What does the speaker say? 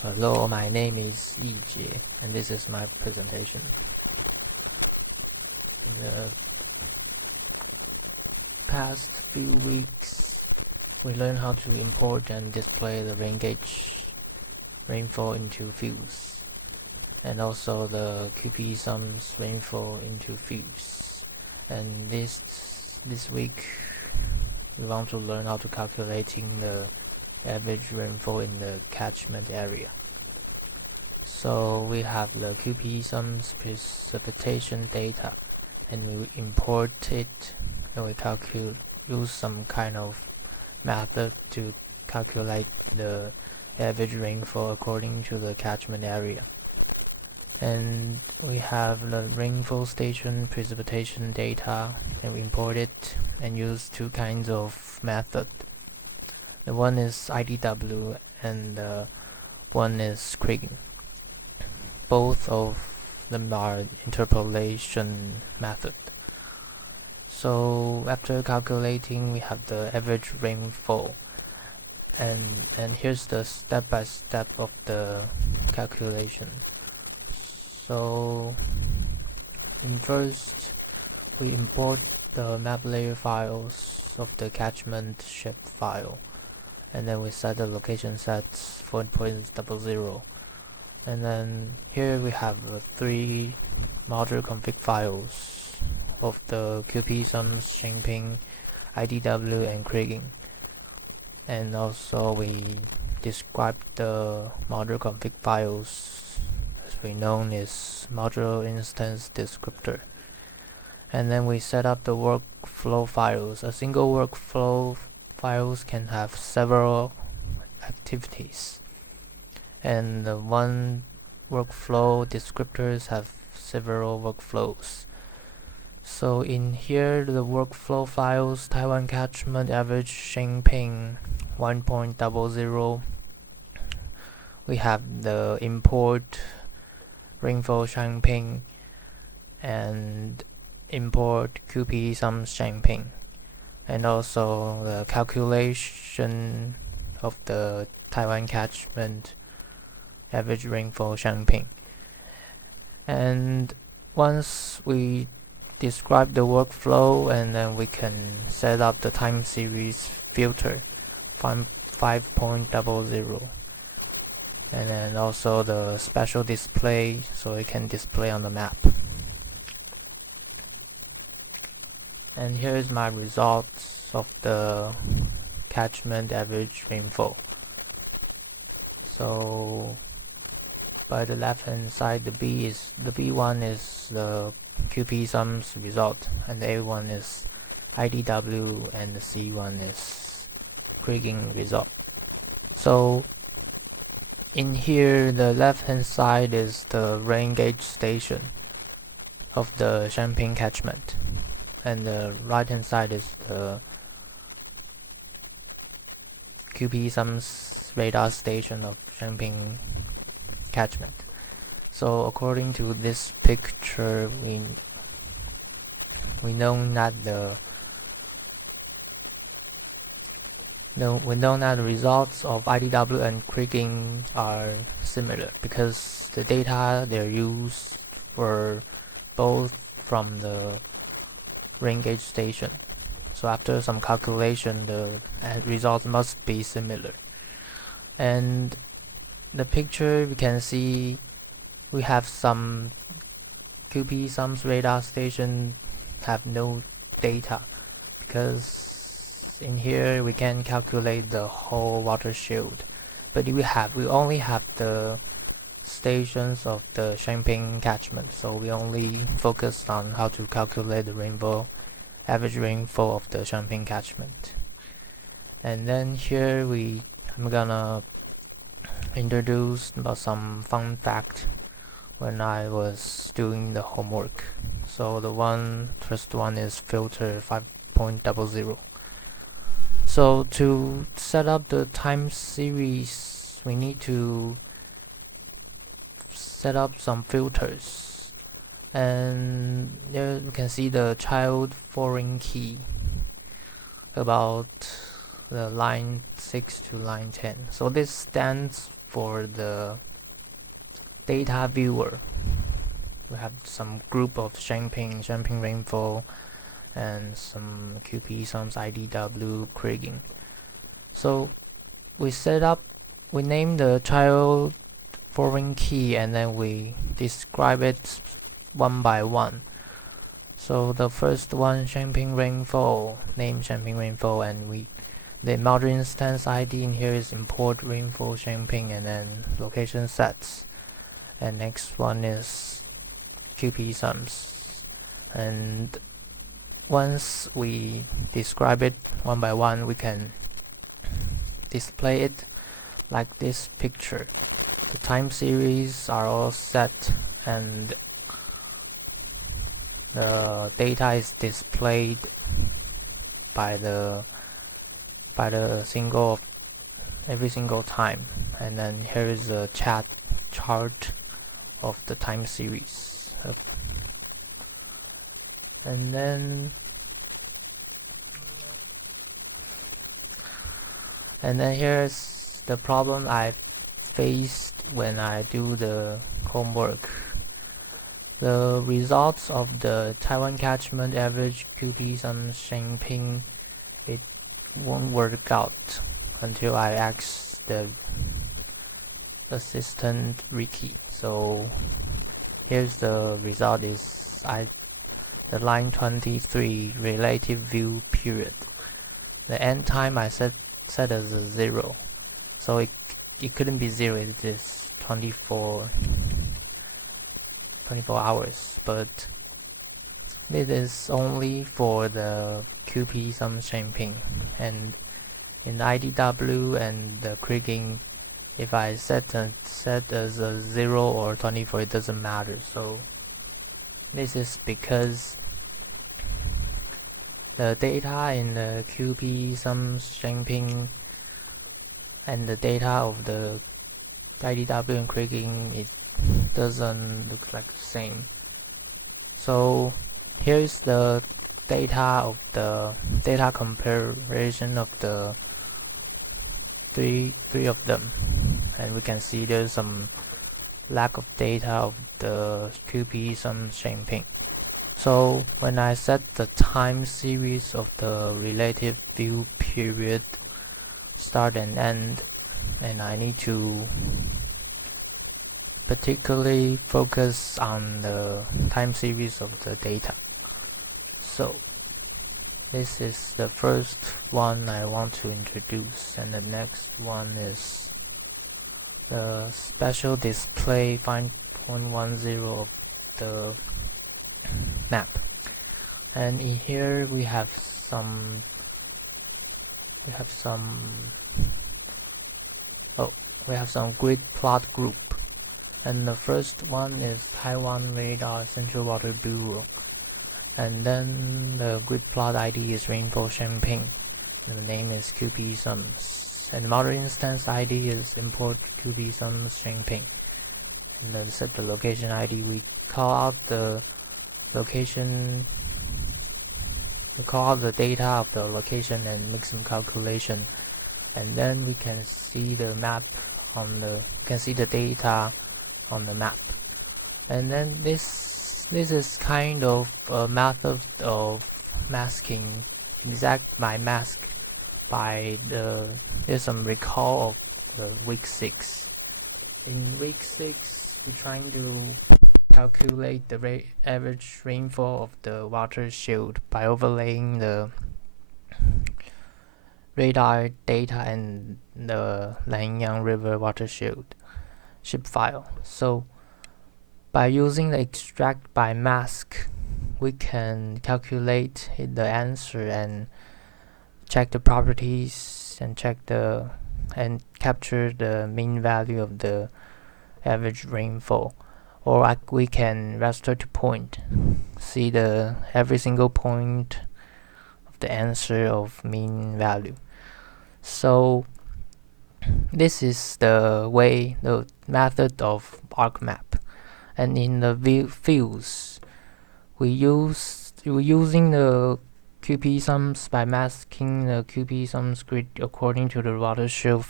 Hello, my name is Yijie, and this is my presentation. In the past few weeks, we learned how to import and display the rain gauge rainfall into views, and also the qpesums rainfall into views. And this week, we want to learn how to calculating the average rainfall in the catchment area. So we have the qpesums precipitation data, and we import it, and we use some kind of method to calculate the average rainfall according to the catchment area. And we have the rainfall station precipitation data, and we import it and use two kinds of method. The one is IDW and the one is kriging. Both of them are interpolation method. So after calculating, we have the average rainfall, and here's the step-by-step of the calculation. So first, we import the map layer files of the catchment shape file, and then we set the location sets for 0.00. And then here we have the three module config files of the qpesums, Shangping, IDW, and kriging. And also we describe the module config files as we known as module instance descriptor. And then we set up the workflow files. A single workflow files can have several activities, and the one workflow descriptors have several workflows. So in here, the workflow files, Taiwan catchment average Shangping 1.00, we have the import rainfall Shangping and import qpesums Shangping, and also the calculation of the Taiwan catchment average rainfall Shangping. And once we describe the workflow, and then we can set up the time series filter 5.00, and then also the special display, so it can display on the map. And here is my results of the catchment average rainfall. So by the left hand side, the B1 is the qpesums result, and the A1 is IDW, and the C1 is kriging result. So in here, the left hand side is the rain gauge station of the Shangping catchment, and the right hand side is the qpesums radar station of Shangping catchment. So according to this picture, we know that the results of IDW and kriging are similar, because the data they're used were both from the rain gauge station. So after some calculation, the results must be similar. And the picture, we can see we have some qpesums radar station have no data, because in here we can calculate the whole water shield, but we only have the stations of the Shangping catchment, so we only focus on how to calculate the average rainfall of the Shangping catchment. And then here I'm gonna introduce about some fun fact when I was doing the homework. So the first one is filter 5.00. So to set up the time series, we need to set up some filters, and there you can see the child foreign key about the line 6 to line 10. So this stands for the data viewer, we have some group of Shangping rainfall, and some qpesums, IDW, kriging. So we name the child foreign key, and then we describe it one by one. So the first one, Shangping rainfall, name Shangping rainfall, and the model instance ID in here is import rainfall Shangping, and then location sets. And next one is qpesums, and once we describe it one by one, we can display it like this picture. The time series are all set, and the data is displayed by the single of every single time. And then here is a chart of the time series. And then here's the problem I faced when I do the homework. The results of the Taiwan catchment average qpesums Shangping, it won't work out until I ask the assistant Ricky. So here's the result is the line 23 relative view period. The end time I set as a 0, so it couldn't be 0. It is 24 hours, but this is only for the qpesums Shangping. And in IDW and the kriging, if I set as a 0 or 24, it doesn't matter. So this is because the data in the qpesums Shangping and the data of the IDW and kriging, it doesn't look like the same. So here's the data of the data comparison of the three of them, and we can see there's some lack of data of the qpesums Shangping. So when I set the time series of the relative view period, start and end, and I need to particularly focus on the time series of the data. So this is the first one I want to introduce, and the next one is the special display 5.10 of the map. And in here we have some grid plot group. And the first one is Taiwan Radar Central Water Bureau, and then the grid plot ID is rainfall Shangping, and the name is qpesums, and the model instance ID is import qpesums Shangping. And then set the location ID, we call out the location, we call out the data of the location and make some calculation, and then we can see the map on the data on the map. And then this is kind of a method of masking, exact my mask by there's some recall of the week 6. In week 6, we're trying to calculate the average rainfall of the water shield by overlaying the radar data and the Nanyang River water shield file. So by using the extract by mask, we can calculate the answer and check the properties and capture the mean value of the average rainfall. Or we can raster to point, see every single point of the answer of mean value. So this is the method of ArcMap. And in the fields, we're using the qpesums by masking the qpesums grid according to the water shield